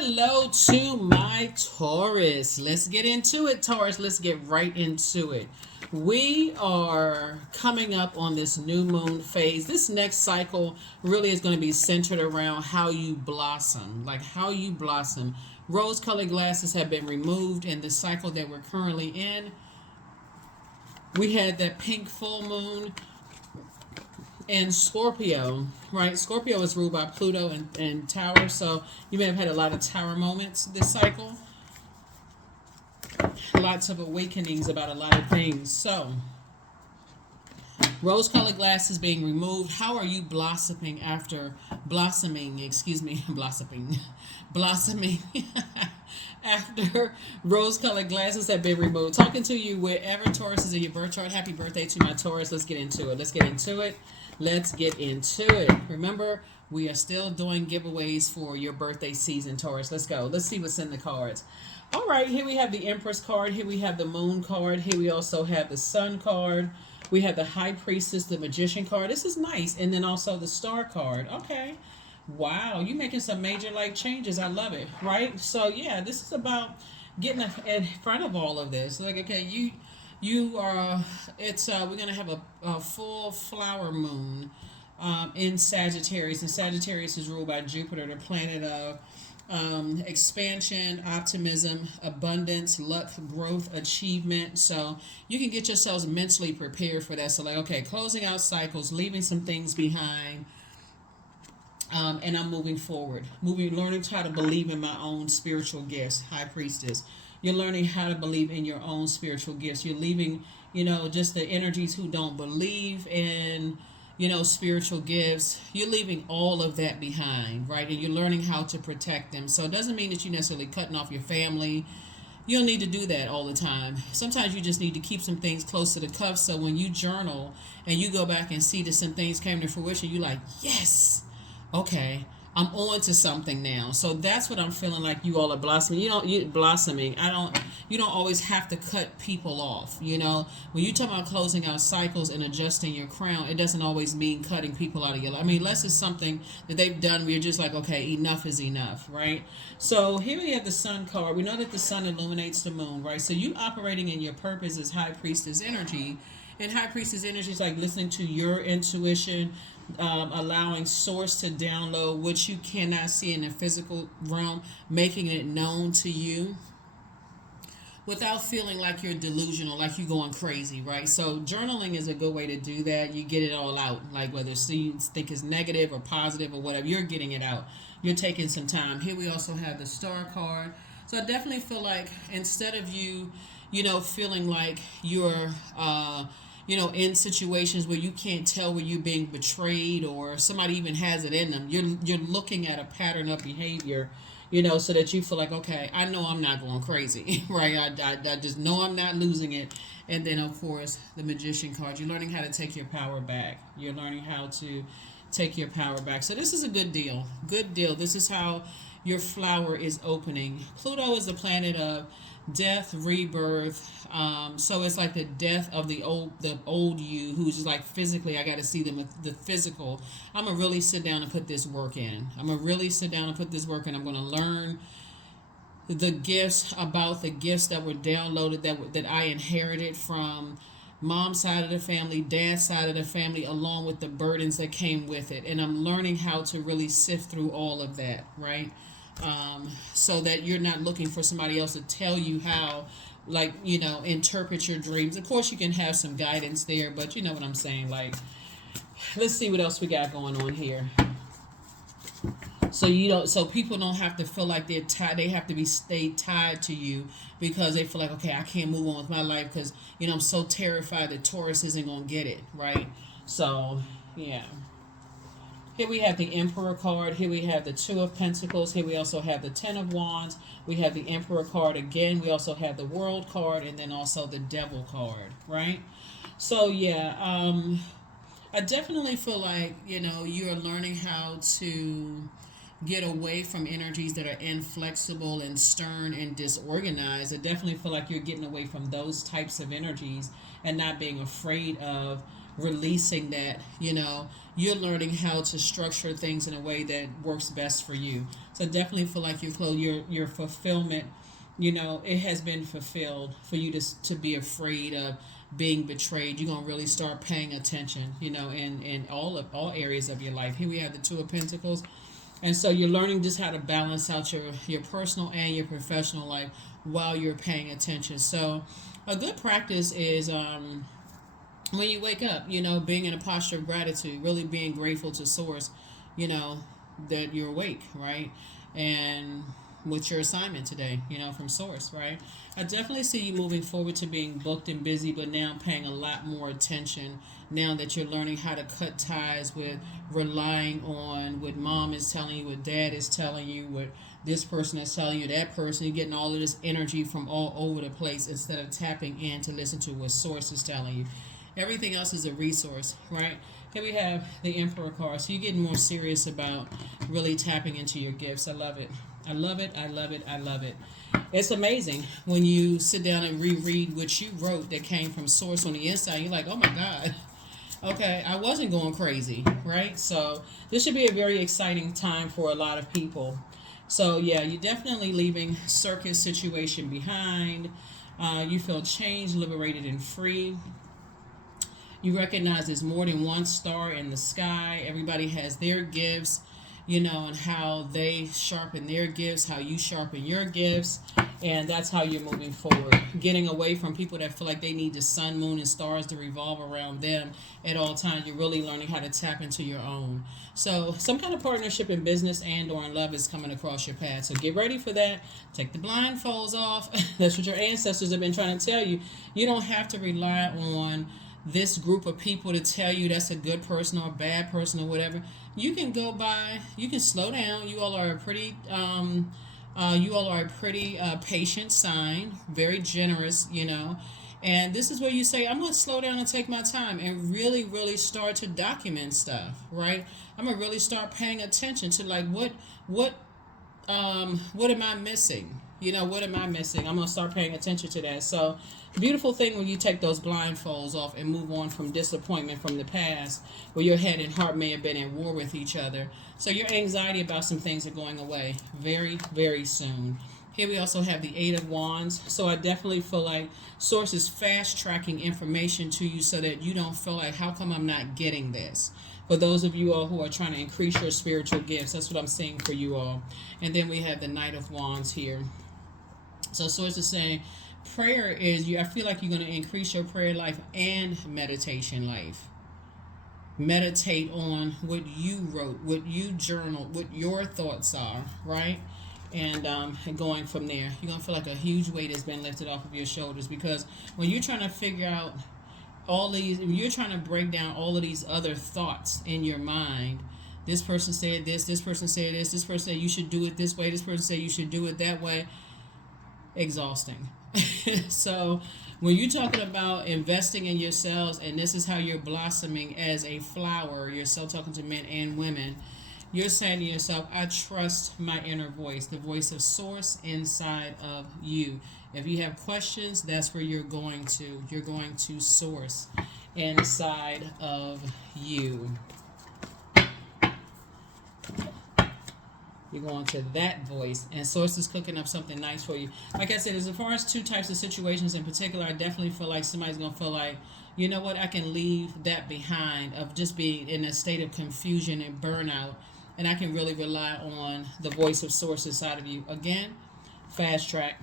Hello to my Taurus. Let's get into it, Taurus. Let's get right into it. We are coming up on this new moon phase. This next cycle really is going to be centered around how you blossom, like how you blossom. Rose colored glasses have been removed in the cycle that we're currently in. We had that pink full moon in Scorpio, right? Scorpio is ruled by Pluto and Taurus, so you may have had a lot of Tower moments this cycle. Lots of awakenings about a lot of things. So, rose-colored glasses being removed. How are you blossoming after blossoming? Excuse me, blossoming after rose-colored glasses have been removed. Talking to you wherever Taurus is in your birth chart. Happy birthday to my Taurus. Let's get into it. Let's get into it. Let's get into it. Remember, we are still doing giveaways for your birthday season, Taurus. Let's go. Let's see what's in the cards. All right, here we have the Empress card. Here we have the Moon card. Here we also have the Sun card. We have the High Priestess, the Magician card. This is nice. And then also the Star card. Okay. Wow, you're making some major life changes. I love it, right? So, yeah, this is about getting in front of all of this. Like, okay, you are, we're going to have a full flower moon in Sagittarius. And Sagittarius is ruled by Jupiter, the planet of expansion, optimism, abundance, luck, growth, achievement. So you can get yourselves mentally prepared for that. So like, okay, closing out cycles, leaving some things behind, and I'm moving forward, learning how to believe in my own spiritual gifts. High Priestess, you're learning how to believe in your own spiritual gifts. You're leaving, just the energies who don't believe in spiritual gifts. You're leaving all of that behind, right? And you're learning how to protect them. So it doesn't mean that you're necessarily cutting off your family. You don't need to do that all the time. Sometimes you just need to keep some things close to the cuff, so when you journal and you go back and see that some things came to fruition, you're like, yes, okay, I'm on to something now. So that's what I'm feeling like you all are blossoming. You blossoming. You don't always have to cut people off. When you talk about closing out cycles and adjusting your crown, it doesn't always mean cutting people out of your life. I mean, unless it's something that they've done where you're just like, okay, enough is enough, right? So here we have the Sun card. We know that the sun illuminates the moon, right? So you operating in your purpose as High Priestess energy. And High Priestess energy is like listening to your intuition, allowing source to download what you cannot see in the physical realm, making it known to you without feeling like you're delusional, like you're going crazy, right? So journaling is a good way to do that. You get it all out, like whether you think it's negative or positive or whatever, you're getting it out. You're taking some time. Here we also have the Star card. So I definitely feel like instead of you, feeling like you're in situations where you can't tell where you're being betrayed or somebody even has it in them, you're looking at a pattern of behavior, so that you feel like, okay, I know I'm not going crazy, right? I just know I'm not losing it. And then, of course, the Magician card. You're learning how to take your power back. You're learning how to take your power back. So this is a good deal. Good deal. This is how your flower is opening. Pluto is the planet of death, rebirth. So it's like the death of the old you, who's just like physically, I got to see them, the physical. I'm gonna really sit down and put this work in. I'm gonna learn the gifts, about the gifts that were downloaded, that I inherited from mom's side of the family, dad's side of the family, along with the burdens that came with it. And I'm learning how to really sift through all of that, right? So that you're not looking for somebody else to tell you how, interpret your dreams. Of course, you can have some guidance there, but you know what I'm saying. Like, let's see what else we got going on here. So people don't have to feel like they're tied. They have to stay tied to you because they feel like, okay, I can't move on with my life because I'm so terrified that Taurus isn't gonna get it, right? So yeah. Here we have the Emperor card. Here we have the Two of Pentacles. Here we also have the Ten of Wands. We have the Emperor card again. We also have the World card, and then also the Devil card, right? So yeah, I definitely feel like, you're learning how to get away from energies that are inflexible and stern and disorganized. I definitely feel like you're getting away from those types of energies and not being afraid of releasing that. You're learning how to structure things in a way that works best for you. So definitely feel like your fulfillment, it has been fulfilled for you to be afraid of being betrayed. You're gonna really start paying attention, in all areas of your life. Here we have the Two of Pentacles. And so you're learning just how to balance out your personal and your professional life while you're paying attention. So a good practice is when you wake up, being in a posture of gratitude, really being grateful to Source, that you're awake, right? And what's your assignment today, from Source, right? I definitely see you moving forward to being booked and busy, but now paying a lot more attention now that you're learning how to cut ties with relying on what mom is telling you, what dad is telling you, what this person is telling you, that person. You're getting all of this energy from all over the place instead of tapping in to listen to what Source is telling you. Everything else is a resource, right? Here we have the Emperor card. So you're getting more serious about really tapping into your gifts. I love it. I love it. I love it. I love it. It's amazing when you sit down and reread what you wrote that came from Source on the inside. You're like, oh my God. Okay, I wasn't going crazy, right? So this should be a very exciting time for a lot of people. So yeah, you're definitely leaving circus situation behind. You feel changed, liberated, and free. You recognize there's more than one star in the sky. Everybody has their gifts, and how they sharpen their gifts, how you sharpen your gifts. And that's how you're moving forward. Getting away from people that feel like they need the sun, moon, and stars to revolve around them at all times. You're really learning how to tap into your own. So some kind of partnership in business and or in love is coming across your path. So get ready for that. Take the blindfolds off. That's what your ancestors have been trying to tell you. You don't have to rely on this group of people to tell you that's a good person or a bad person or whatever. You can go by, you can slow down. You all are a pretty patient sign, very generous, and this is where you say, I'm going to slow down and take my time and really, really start to document stuff, right? I'm going to really start paying attention to like, what am I missing? What am I missing? I'm going to start paying attention to that. So beautiful thing when you take those blindfolds off and move on from disappointment from the past where your head and heart may have been at war with each other. So your anxiety about some things are going away very, very soon. Here we also have the Eight of Wands. So I definitely feel like Source is fast tracking information to you so that you don't feel like, how come I'm not getting this? For those of you all who are trying to increase your spiritual gifts, that's what I'm seeing for you all. And then we have the Knight of Wands here. So Source is saying, prayer is, I feel like you're going to increase your prayer life and meditation life. Meditate on what you wrote, what you journaled, what your thoughts are, right? And going from there, you're going to feel like a huge weight has been lifted off of your shoulders, because when you're trying to figure out you're trying to break down all of these other thoughts in your mind. This person said this person said this person said you should do it this way, this person said you should do it that way. Exhausting. So when you're talking about investing in yourselves, and this is how you're blossoming as a flower, you're still talking to men and women, you're saying to yourself, I trust my inner voice, the voice of Source inside of you. If you have questions, that's where you're going to. You're going to Source inside of you. You're going to that voice, and Source is cooking up something nice for you. Like I said, as far as two types of situations in particular, I definitely feel like somebody's going to feel like, you know what, I can leave that behind of just being in a state of confusion and burnout, and I can really rely on the voice of Source inside of you. Again, fast track.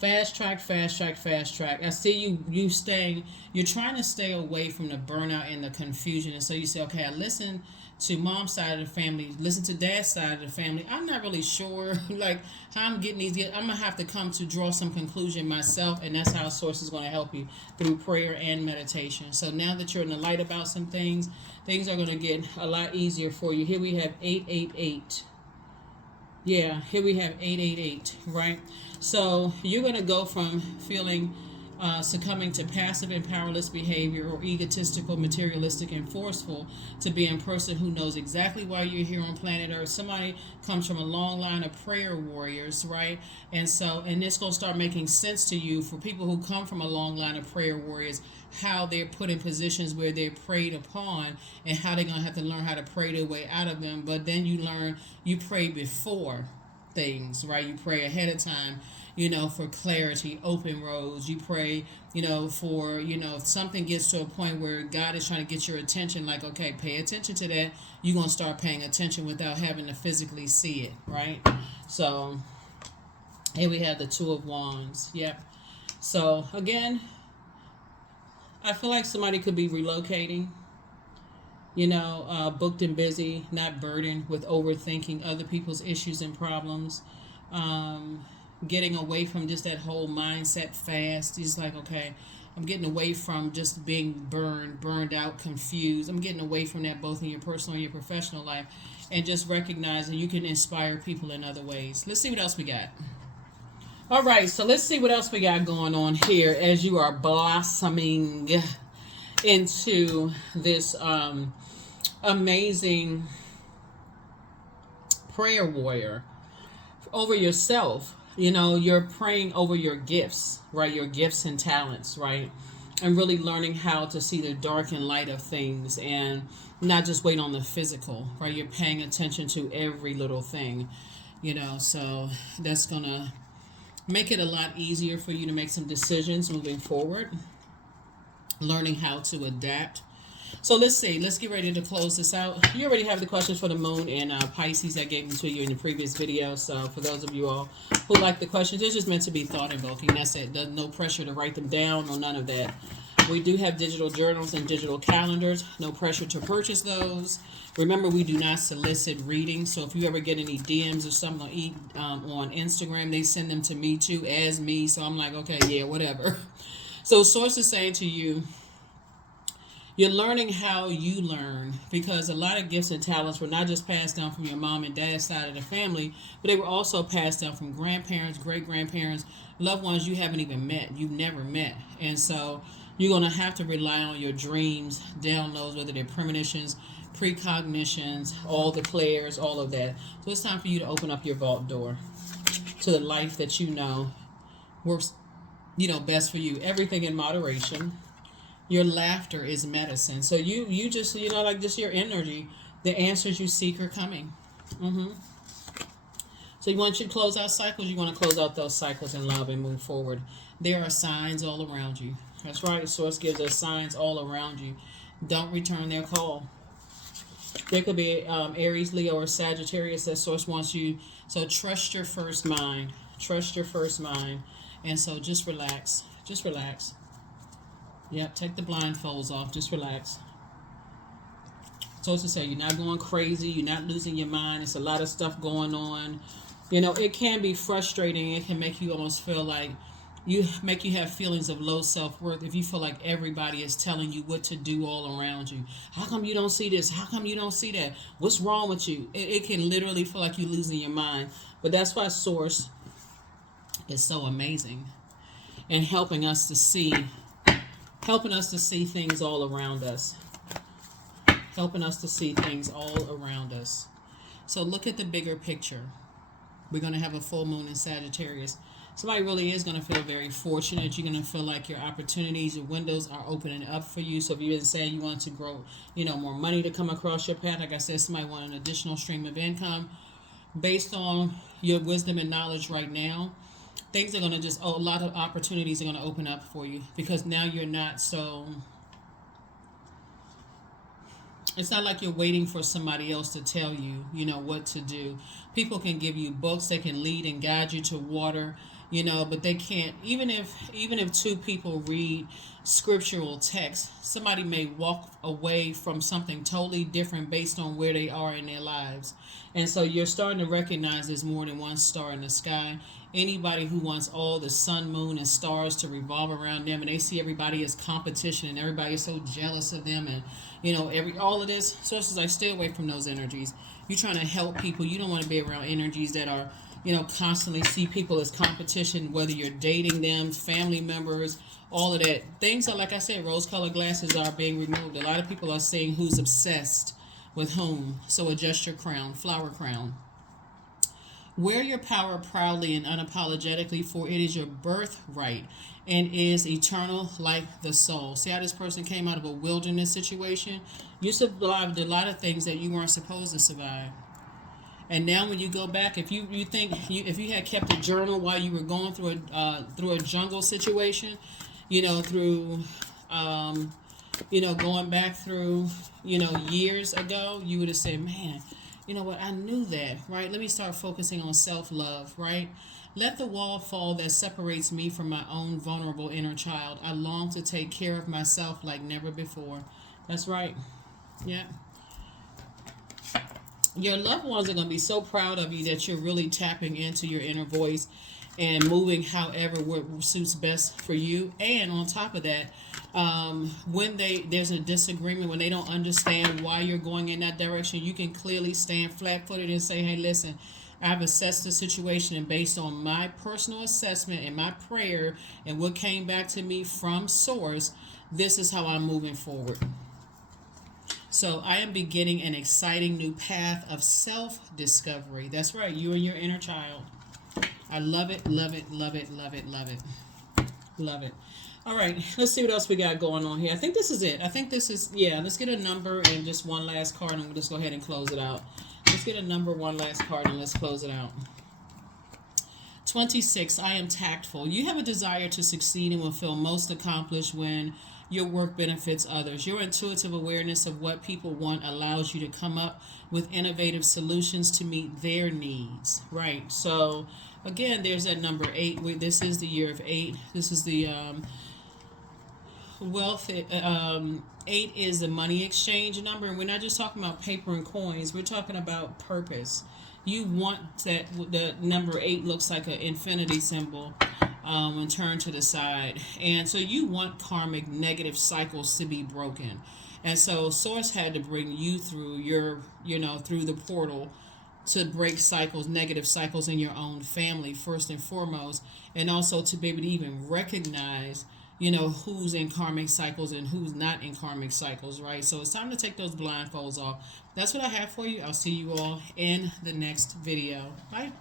Fast track, fast track, fast track. I see you're trying to stay away from the burnout and the confusion. And so you say, okay, I listen to mom's side of the family, listen to dad's side of the family. I'm not really sure like how I'm getting these. I'm going to have to come to draw some conclusion myself. And that's how Source is going to help you through prayer and meditation. So now that you're in the light about some things are going to get a lot easier for you. Here we have 888. Yeah, here we have 888, right? So you're going to go from feeling succumbing to passive and powerless behavior, or egotistical, materialistic, and forceful, to being a person who knows exactly why you're here on planet Earth. Somebody comes from a long line of prayer warriors, right? And so, and it's going to start making sense to you for people who come from a long line of prayer warriors, how they're put in positions where they're preyed upon, and how they're going to have to learn how to pray their way out of them. But then you learn, you pray before things, right? You pray ahead of time, for clarity, open roads. You pray, for, if something gets to a point where God is trying to get your attention, like, okay, pay attention to that, you're going to start paying attention without having to physically see it, right? So, here we have the Two of Wands. Yep. So, again, I feel like somebody could be relocating, booked and busy, not burdened with overthinking other people's issues and problems. Getting away from just that whole mindset fast. He's like, okay, I'm getting away from just being burned out, confused. I'm getting away from that both in your personal and your professional life, and just recognizing you can inspire people in other ways. Let's see what else we got. All right, so let's see what else we got going on here as you are blossoming into this amazing prayer warrior over yourself. You're praying over your gifts, right? Your gifts and talents, right? And really learning how to see the dark and light of things, and not just wait on the physical, right? You're paying attention to every little thing, so that's going to make it a lot easier for you to make some decisions moving forward, learning how to adapt. So let's see. Let's get ready to close this out. You already have the questions for the moon and Pisces. I gave them to you in the previous video. So for those of you all who like the questions, it's just meant to be thought invoking. That's it. There's no pressure to write them down or none of that. We do have digital journals and digital calendars. No pressure to purchase those. Remember, we do not solicit readings. So if you ever get any DMs or something on Instagram, they send them to me too, as me. So I'm like, okay, yeah, whatever. So source is saying to you, you're learning how you learn, because a lot of gifts and talents were not just passed down from your mom and dad's side of the family, but they were also passed down from grandparents, great-grandparents, loved ones you haven't even met, you've never met. And so you're going to have to rely on your dreams, downloads, whether they're premonitions, precognitions, all the clairs, all of that. So it's time for you to open up your vault door to the life that works, best for you. Everything in moderation. Your laughter is medicine. So you just, like just your energy, the answers you seek are coming. So you want you to close out cycles. You want to close out those cycles in love and move forward. There are signs all around you. That's right. Source gives us signs all around you. Don't return their call. There could be Aries, Leo, or Sagittarius that Source wants you. So trust your first mind. Trust your first mind. And so just relax. Just relax. Yep, take the blindfolds off. Just relax. So to say, you're not going crazy. You're not losing your mind. It's a lot of stuff going on. It can be frustrating. It can make you almost feel like you have feelings of low self-worth if you feel like everybody is telling you what to do all around you. How come you don't see this? How come you don't see that? What's wrong with you? It can literally feel like you're losing your mind. But that's why Source is so amazing and helping us to see things all around us. Helping us to see things all around us. So look at the bigger picture. We're going to have a full moon in Sagittarius. Somebody really is going to feel very fortunate. You're going to feel like your opportunities, your windows are opening up for you. So if you've been saying you want to grow, more money to come across your path, like I said, somebody want an additional stream of income based on your wisdom and knowledge right now. Things are going to a lot of opportunities are going to open up for you, because now you're not so, it's not like you're waiting for somebody else to tell you, what to do. People can give you books, they can lead and guide you to water, but they can't, even if two people read scriptural text, somebody may walk away from something totally different based on where they are in their lives. And so you're starting to recognize there's more than one star in the sky. Anybody who wants all the sun, moon, and stars to revolve around them, and they see everybody as competition, and everybody is so jealous of them, and all of this, sources, I stay away from those energies. You're trying to help people. You don't want to be around energies that are, constantly see people as competition, whether you're dating them, family members, all of that. Things are, like I said, rose-colored glasses are being removed. A lot of people are saying who's obsessed with whom. So adjust your crown, flower crown. Wear your power proudly and unapologetically, for it is your birthright and is eternal like the soul. See how this person came out of a wilderness situation? You survived a lot of things that you weren't supposed to survive. And now when you go back, if you think if you had kept a journal while you were going through a jungle situation, through going back through, years ago, you would have said, man, you know what, I knew that, right? Let me start focusing on self-love, right? Let the wall fall that separates me from my own vulnerable inner child. I long to take care of myself like never before. That's right. Yeah. Your loved ones are going to be so proud of you that you're really tapping into your inner voice and moving however what suits best for you. And on top of that, when there's a disagreement, when they don't understand why you're going in that direction, you can clearly stand flat-footed and say, hey, listen, I've assessed the situation, and based on my personal assessment and my prayer and what came back to me from source, this is how I'm moving forward. So I am beginning an exciting new path of self-discovery. That's right, you and your inner child. I love it, love it, love it, love it, love it, love it. All right, let's see what else we got going on here. I think this is it. I think this is, yeah, let's get a number and just one last card, and we'll just go ahead and close it out. Let's get a number, one last card, and let's close it out. 26, I am tactful. You have a desire to succeed and will feel most accomplished when your work benefits others. Your intuitive awareness of what people want allows you to come up with innovative solutions to meet their needs. Right. So, again, there's that number 8. This is the year of 8. This is the wealth. 8 is the money exchange number. And we're not just talking about paper and coins. We're talking about purpose. You want that the number 8 looks like an infinity symbol. And turn to the side. And so you want karmic negative cycles to be broken. And so source had to bring you through through the portal to break cycles, negative cycles in your own family, first and foremost, and also to be able to even recognize, who's in karmic cycles and who's not in karmic cycles, right? So it's time to take those blindfolds off. That's what I have for you. I'll see you all in the next video. Bye.